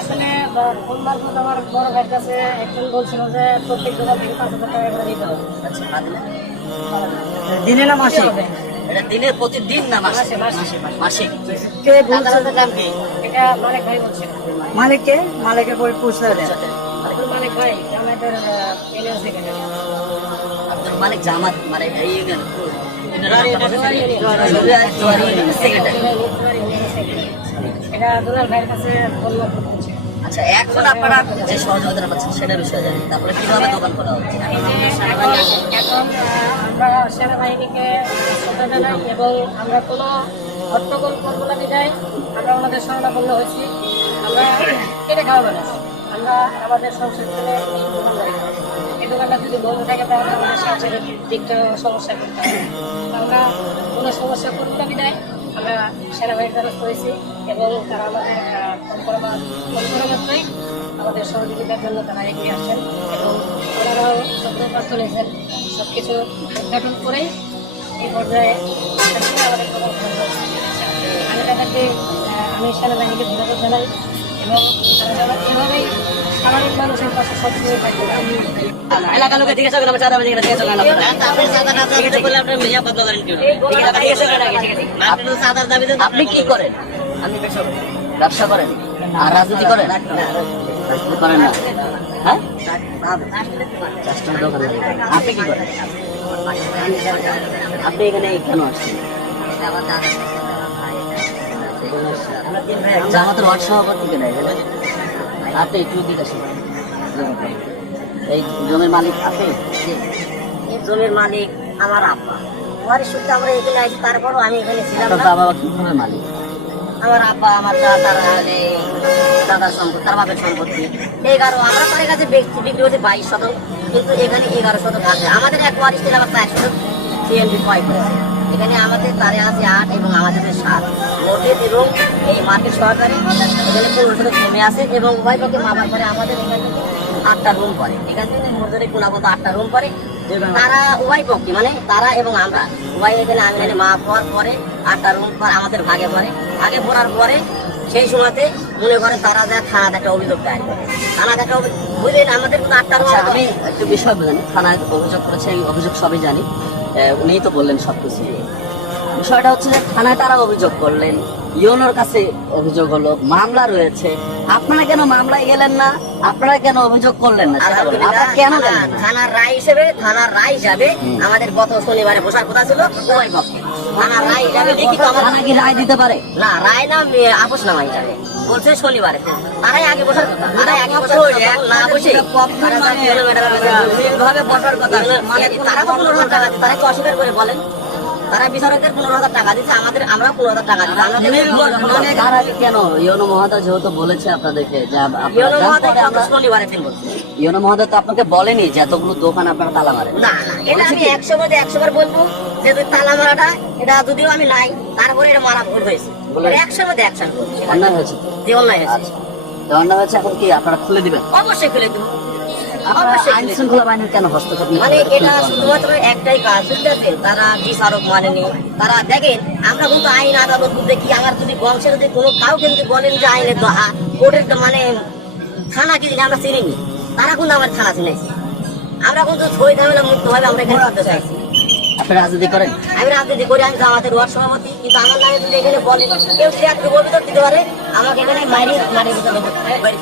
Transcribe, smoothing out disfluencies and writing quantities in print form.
আসলে আমার বড় ভাইয়ের কাছে একজন বলছিল যে প্রত্যেক দোকান থেকে 5,000 টাকা করে দিতে হবে। দিনে না মাসে? এটা দিনের প্রতিদিন না মাসে? মাসে। কে বলছে? এটা মালিক ভাই বলছে। মালিককে? মালিকের পরে পুষতে দেন। মালিক ভাই আমাদের এলিয়াস এখানে আব্দুল মালিক জামাত মানে এই এটা দুলাল ভাইয়ের কাছে বললাম। আচ্ছা, এখন আপনারা যে সহযোগিতা পাচ্ছেন সেটা বিষয়ে জানি, তারপরে কিভাবে দোকান খোলা হচ্ছে? এখন আমরা সেনাবাহিনীকে শ্রদ্ধা জানাই এবং আমরা কোনো হট্টগোল করবো না বিদায় আমরা ওনাদের শরণাপন্ন হয়েছি। আমরা কেটে খাওয়াবো না, আমরা আমাদের সংসার থেকে এই দোকানটা যদি বন্ধ থাকে তাহলে আমাদের সংসারের দিকটা সমস্যা করতে হবে। আমরা কোনো সমস্যা করবো না বিদায় আমরা সেনাবাহিনীর দ্বারস্থ হয়েছি এবং তারা আমাদের মাত্রই আমাদের সহযোগিতার জন্য তারা এগিয়ে আসছেন এবং ওনারাও সতর্কতা চলেছেন। সব কিছু উদ্ঘাটন করেই এই পর্যায়ে আমাদের আমি তাদেরকে আমি সেনাবাহিনীকে ধন্যবাদ জানাই এবং এভাবেই স্বাভাবিক মানুষের পাশে সবসময় থাকবে। এলাকার লোকে জিজ্ঞাসা করেন চাঁদা জিজ্ঞাসা করেন আপনি কি করেন? আপনি ব্যবসা করেন আর রাজনীতি করেন? রাজনীতি করেন না? হ্যাঁ, আপনি কি করেন? আপনি এখানে কেন আসছেন? আমাদের ওয়ার্ড সভাপতি কেন? আপনি একটু দিকে আসেন। এই জমির মালিক আপনি? এই জমির মালিক আমার আব্বা। ওয়ারিশ সূত্রে আমরা এখানে আছি, তারপরও আমি এখানে ছিলাম না। বাবা কিভাবে মালিক? আমার আব্বা আমার দাদার সম্পত্তি, তার বাপের সম্পত্তি 11। আমরা তার কাছে বিক্রি হচ্ছে 22 শতক, কিন্তু এখানে 11 শতক আছে। আমাদের এক ওয়ারিশ ছিল আবার 4 শতক সিএনবি ক্রয় করেছে। এখানে আমাদের তারে আছে 8 এবং আমাদের 7 মসজিদ এবং এই মার্কেট সহকারে এখানে 15 শতক জমি আছে এবং উভয় পক্ষে মাপার পরে আমাদের এখান থেকে 8টা রুম পড়ে। এখান থেকে মসজিদে গুণাগত 8টা রুম পড়ে। তারা উভয় পক্ষে মানে তারা এবং আমরা উভয় এখানে আমি মাপ হওয়ার পরে 8টা রুম পর আমাদের ভাগে পড়ে। ভাগে পড়ার পরে সেই সময়তে মনে করে তারা যা থানাতে একটা অভিযোগ দেয়। থানাতে একটা বুঝলেন আমাদের 8টা রুম। আমি একটু বিষয় বলেন, থানায় অভিযোগ করেছে, এই অভিযোগ সবই জানি, উনিই তো বললেন সবকিছু। বিষয়টা হচ্ছে যে থানায় তারা অভিযোগ করলেন, ইউনোর কাছে অভিযোগ হলো, মামলা রয়েছে, আপনারা কেন মামলায় গেলেন না? আপনারা কেন অভিযোগ করলেন না? কেন থানার রায় হিসাবে আমাদের গত শনিবারে বসার কথা ছিল উভয় পক্ষে। থানার রায় হিসাবে লিখিত থানা কি রায় দিতে পারে? না, রায় না আপোসনামা হিসাবে বলছে শনিবারে। তারাই আগে বসার কথা, তারাই আগে বসার না বসে বসার কথা। তারা তো 15,000 টাকা দিচ্ছে, তারা কি অস্বীকার করে বলেন? তারা বিচারকদের 15,000 টাকা দিচ্ছে, আমাদের আমরা 15,000 টাকা দিচ্ছি। তারা কেন? ইউনো মহোদয় যেহেতু বলেছে আপনাদেরকে, শনিবারের দিন বলছে। ইউনো মহোদয় তো আপনাকে বলেনি যে এতগুলো দোকান আপনারা তালা মারেন? না না, এটা আমি 100 বার বলবো যে তালা মারাটা এটা যদিও আমি নাই, তারপরে এটা মারা ভুল হয়েছে। 100 অন্যায় হয়েছে যে অন্যায় হয়েছে। অন্যায় হয়েছে, এখন কি আপনারা খুলে দিবেন? অবশ্যই খুলে দেবো। আইন শৃঙ্খলা বাহিনীর কেন হস্তক্ষেপ? মানে এটা শুধুমাত্র একটাই কাজ, বুঝতে তারা বিচারক মানেনি। তারা দেখেন আমরা কিন্তু আইন আদালত বুঝতে কি, আমার যদি বংশের যদি কোনো কাউকে যদি বলেন যে আইনের কোর্টের মানে থানা কি আমরা চিনিনি, তারা কিন্তু আমার থানা চিনেছি। আমরা কিন্তু ছয় ঝামেলা মুক্ত ভাবে আমরা এখানে করতে চাইছি। আপনি রাজনীতি করেন? আমি রাজনীতি করি, আমি আমাদের ওয়ার্ড সভাপতি, কিন্তু আমার নামে যদি এখানে বলেন কেউ যদি একটু অভিযোগ দিতে পারে আমাকে এখানে মারি